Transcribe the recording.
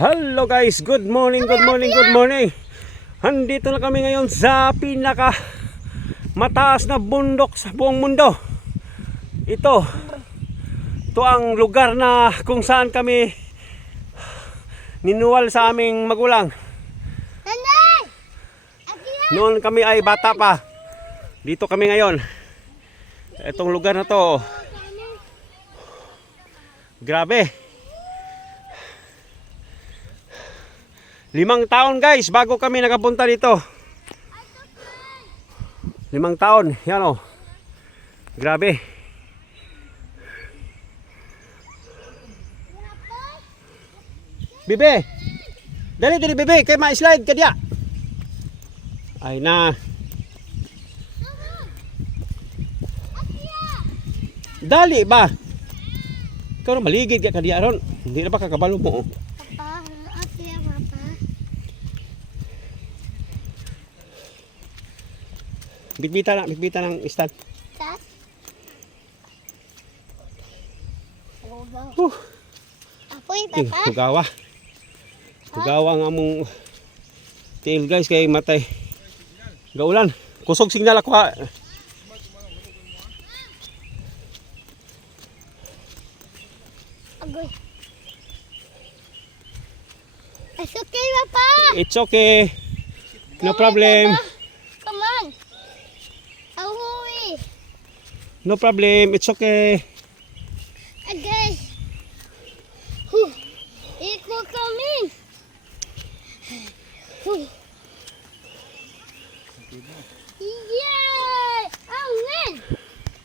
Hello guys, good morning, good morning, good morning. Andito na kami ngayon sa pinaka mataas na bundok sa buong mundo. Ito ang lugar na kung saan kami ninuwal sa aming magulang. Noon kami ay bata pa. Dito kami ngayon. Itong lugar na to, grabe. 5 taon guys bago kami nakapunta dito. 5 taon, yan o. Grabe. Bebe, dali bebe, kay ma-slide ka diya. Ay na. Dali ba? Ikaw na maligid ka diya ron. Hindi na ba kakabalo mo? Bitbita ng stand. Apoy, papa. Tugawa ang among tail guys kay matay. Gaulan. Kusog signal ako ha. Agoy. It's okay, papa. It's okay. No problem. Come on. Ahoy. No problem. It's okay. Agay. Iko coming.